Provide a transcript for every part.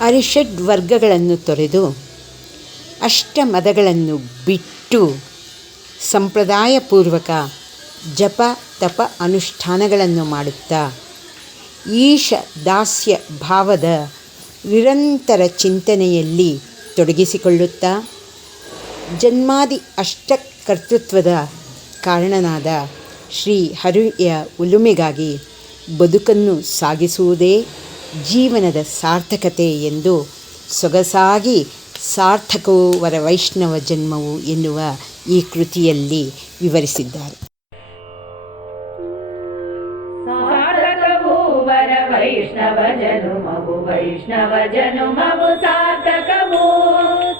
ಅರಿಷಡ್ ವರ್ಗಗಳನ್ನು ತೊರೆದು ಅಷ್ಟಮದಗಳನ್ನು ಬಿಟ್ಟು ಸಂಪ್ರದಾಯಪೂರ್ವಕ ಜಪ ತಪ ಅನುಷ್ಠಾನಗಳನ್ನು ಮಾಡುತ್ತಾ ಈಶ ದಾಸ್ಯ ಭಾವದ ನಿರಂತರ ಚಿಂತನೆಯಲ್ಲಿ ತೊಡಗಿಸಿಕೊಳ್ಳುತ್ತಾ ಜನ್ಮಾದಿ ಅಷ್ಟಕರ್ತೃತ್ವದ ಕಾರಣನಾದ ಶ್ರೀ ಹರಿಯ ಉಲುಮೆಗಾಗಿ ಬದುಕನ್ನು ಸಾಗಿಸುವುದೇ ಜೀವನದ ಸಾರ್ಥಕತೆ ಎಂದು ಸೊಗಸಾಗಿ ಸಾರ್ಥಕವೋ ವರ ವೈಷ್ಣವ ಜನ್ಮವು ಎನ್ನುವ ಈ ಕೃತಿಯಲ್ಲಿ ವಿವರಿಸಿದ್ದಾರೆ. ಸಾರ್ಥಕವೋ ವರ ವೈಷ್ಣವ ಜನುಮವು, ವೈಷ್ಣವ ಜನುಮವು ಸಾರ್ಥಕವೋ.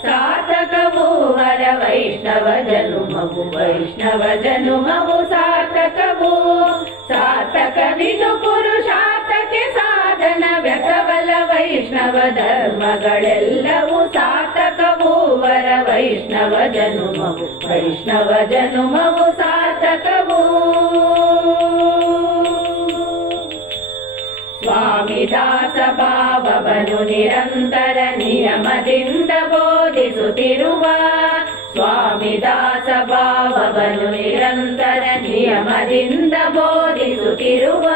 ಸಾರ್ಥಕವೋ ವರ ವೈಷ್ಣವ ಜನುಮವು, ವೈಷ್ಣವ ಜನುಮವು ಸಾರ್ಥಕವೋ. ಸಾರ್ಥಕವಿದು ಪುರುಷಾರ್ಥಕ್ಕೆ ಸಾಧನ ವ್ಯಥವಲ ವೈಷ್ಣವ ಧರ್ಮಗಳೆಲ್ಲವೂ ಸಾರ್ಥಕವೋ ವರ ವೈಷ್ಣವ ಜನುಮವು, ವೈಷ್ಣವ ಜನುಮವು ಸಾರ್ಥಕವೋ. ಸ್ವಾಮಿ ದಾಸ ಭಾವವನ್ನು ನಿರಂತರ ನಿಯಮದಿಂದ ಬೋಧಿಸುತ್ತಿರುವ, ಸ್ವಾಮಿ ದಾಸ ಭಾವವನ್ನು ನಿರಂತರ ನಿಯಮದಿಂದ ಬೋಧಿಸುತ್ತಿರುವ,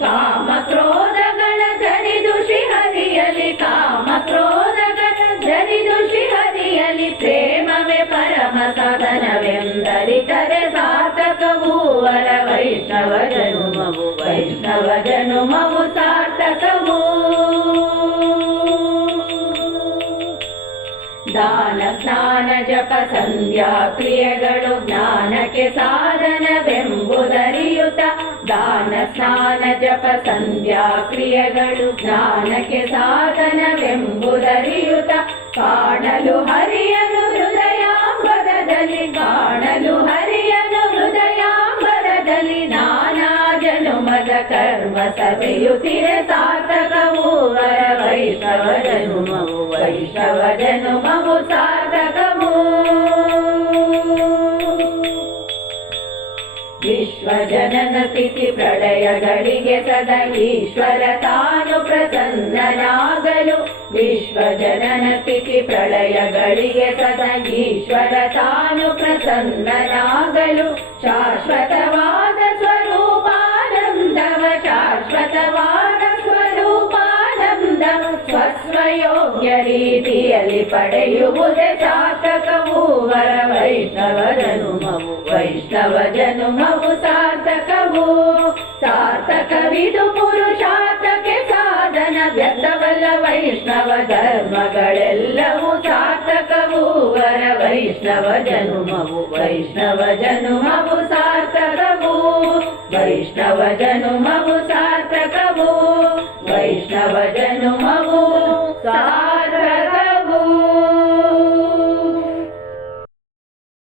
ಕಾಮ ಕ್ರೋಧಗಳ ಜರಿದು ಶ್ರೀಹರಿಯಲಿ, ಕಾಮ ಕ್ರೋಧಗಳ ಜರಿದು ಶ್ರೀಹರಿಯಲಿ, ಪ್ರೇಮವೇ ಪರಮ ಸಾಧನವೆಂದರಿತರೆ ಸಾರ್ಥಕವೂ ವರ ವೈಷ್ಣವ ಜನುಮವು, ವೈಷ್ಣವ ಜನುಮವು ಸಾರ್ಥಕವೂ. ದಾನ ಸ್ನಾನ ಜಪ ಸಂಧ್ಯಾ ಕ್ರಿಯೆಗಳು ಜ್ಞಾನಕ್ಕೆ ಸಾಧನವೆಂಬುದರಿಯುತ, ದಾನ ಸ್ನಾನ ಜಪ ಸಂಧ್ಯಾ ಕ್ರಿಯೆಗಳು ಜ್ಞಾನಕ್ಕೆ ಸಾಧನವೆಂಬುದರಿಯುತ, ಕಾಣಲು ಹರಿಯನು ಹೃದಯಾಂಬರದಲ್ಲಿ, ಕಾಣಲು ಹರಿಯನು ಹೃದಯಾಂಬರದಲ್ಲಿ, ನಾನಾ ಜನುಮದ ಕರ್ಮ ಸವೆಯುತ್ತಿರೆ ಸಾರ್ಥಕವೂ ವರ ವೈಷ್ಣವ ಜನುಮವು, ವೈಷ್ಣವ ಜನುಮವು ಸಾರ್ಥಕವೂ. ವಿಶ್ವಜನನ ಸ್ಥಿತಿ ಪ್ರಳಯಗಳಿಗೆ ಸದಾ ಈಶ್ವರ ತಾನು ಪ್ರಸನ್ನನಾಗಲು, ವಿಶ್ವಜನನ ಸ್ಥಿತಿ ಪ್ರಳಯಗಳಿಗೆ ಸದಾ ಈಶ್ವರ ತಾನು ಪ್ರಸನ್ನನಾಗಲು, ಶಾಶ್ವತವಾದ ಸ್ವರೂಪಾನಂದವ, ಶಾಶ್ವತವಾದ ಸ್ವರೂಪಾನಂದವ ಸ್ವಸ್ವಯೋಗ್ಯ ರೀತಿಯಲ್ಲಿ ಪಡೆಯುವುದೇ ಸಾರ್ಥಕವೂ ವರ ವೈಷ್ಣವ ಜನುಮವು, ವೈಷ್ಣವ ಜನುಮವು ಸಾರ್ಥಕವೂ. ಸಾರ್ಥಕವಿದು ಪುರುಷಾರ್ಥಕ್ಕೆ ಸಾಧನ ವ್ಯರ್ಥವಲ್ಲ ವೈಷ್ಣವ ಧರ್ಮಗಳೆಲ್ಲವೂ ಸಾರ್ಥಕವೂ ವರ ವೈಷ್ಣವ ಜನುಮವು, ವೈಷ್ಣವ ಜನುಮವು ಸಾರ್ಥಕವೂ. ವೈಷ್ಣವ ಜನುಮವು ಸಾರ್ಥಕವೂ, ವೈಷ್ಣವ